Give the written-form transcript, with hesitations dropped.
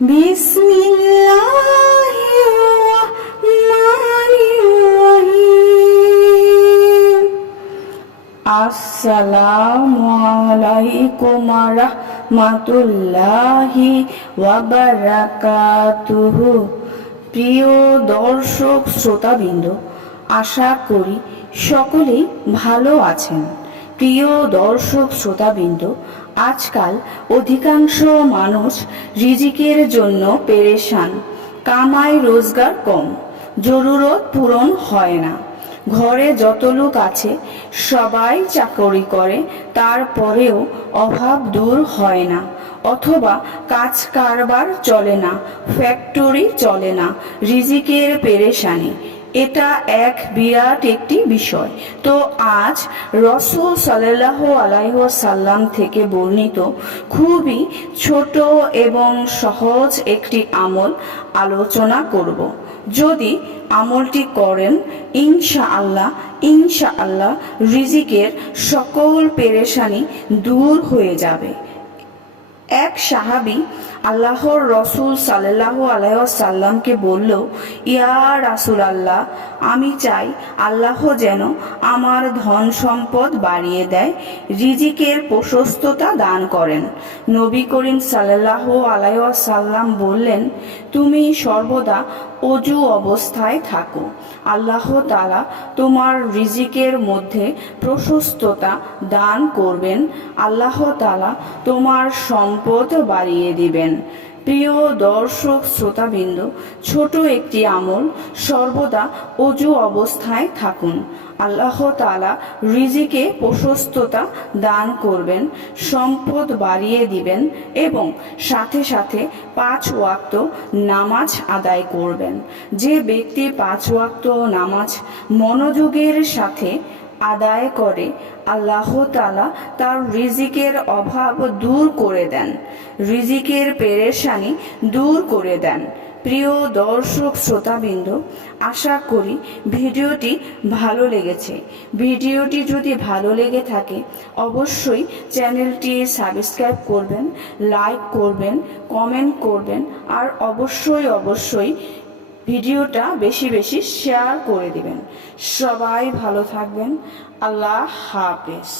বিসমিল্লাহির রহমানির রহিম। আসসালামু আলাইকুম ওয়া রাহমাতুল্লাহি ওয়া বারাকাতুহু। প্রিয় দর্শক শ্রোতাবৃন্দ, আশা করি সকলেই ভালো আছেন। প্রিয় দর্শক শ্রোতাবৃন্দ, আজকাল অধিকাংশ মানুষ রিজিকের জন্য পেরেশান। কামাই রোজগার কম, জরুরত পূরণ হয় না। ঘরে যত লোক আছে সবাই চাকরি করে, তারপরেও অভাব দূর হয় না, অথবা কাজ কারবার চলে না, ফ্যাক্টরি চলে না, রিজিকের পেরেশানি। এটা এক বিরাট একটি বিষয়। তো আজ রসূল সাল্লাল্লাহু আলাইহি ওয়াসাল্লাম থেকে বর্ণিত খুবই ছোট এবং সহজ একটি আমল আলোচনা করব। যদি আমলটি করেন, ইনশাআল্লাহ রিজিকের সকল পেরেশানি দূর হয়ে যাবে। এক সাহাবী আল্লাহর রসূল সাল্লাল্লাহু আলাইহি ওয়াসাল্লামকে বলল, ইয়া রাসূলুল্লাহ, আমি চাই আল্লাহ যেন আমার ধন সম্পদ বাড়িয়ে দেয়, রিজিকের প্রশস্ততা দান করেন। নবী করিম সাল্লাল্লাহু আলাইহি ওয়াসাল্লাম বললেন, তুমি সর্বদা অজু অবস্থায় থাকো, আল্লাহ তাআলা তোমার রিজিকের মধ্যে প্রশস্ততা দান করবেন, আল্লাহ তাআলা তোমার সম্পদ বাড়িয়ে দিবেন। প্রিয় দর্শক শ্রোতাবৃন্দ, ছোট একটি আমল, সর্বদা অজু অবস্থায় থাকুন, আল্লাহ তাআলা রিজিকে প্রশস্ততা দান করবেন, সম্পদ বাড়িয়ে দিবেন এবং সাথে সাথে 5 ওয়াক্ত নামাজ আদায় করবেন। যে ব্যক্তি 5 ওয়াক্ত নামাজ মনোযোগের সাথে আদায় করে, আল্লাহ তাআলা তার রিজিকের অভাব দূর করে দেন, রিজিকের পেরেশানি দূর করে দেন। প্রিয় দর্শক শ্রোতাবৃন্দ, আশা করি ভিডিওটি ভালো লেগেছে। ভিডিওটি যদি ভালো লেগে থাকে অবশ্যই চ্যানেলটি সাবস্ক্রাইব করবেন, লাইক করবেন, কমেন্ট করবেন, আর অবশ্যই ভিডিওটা বেশি বেশি শেয়ার করে দিবেন। সবাই ভালো থাকবেন। আল্লাহ হাফেজ।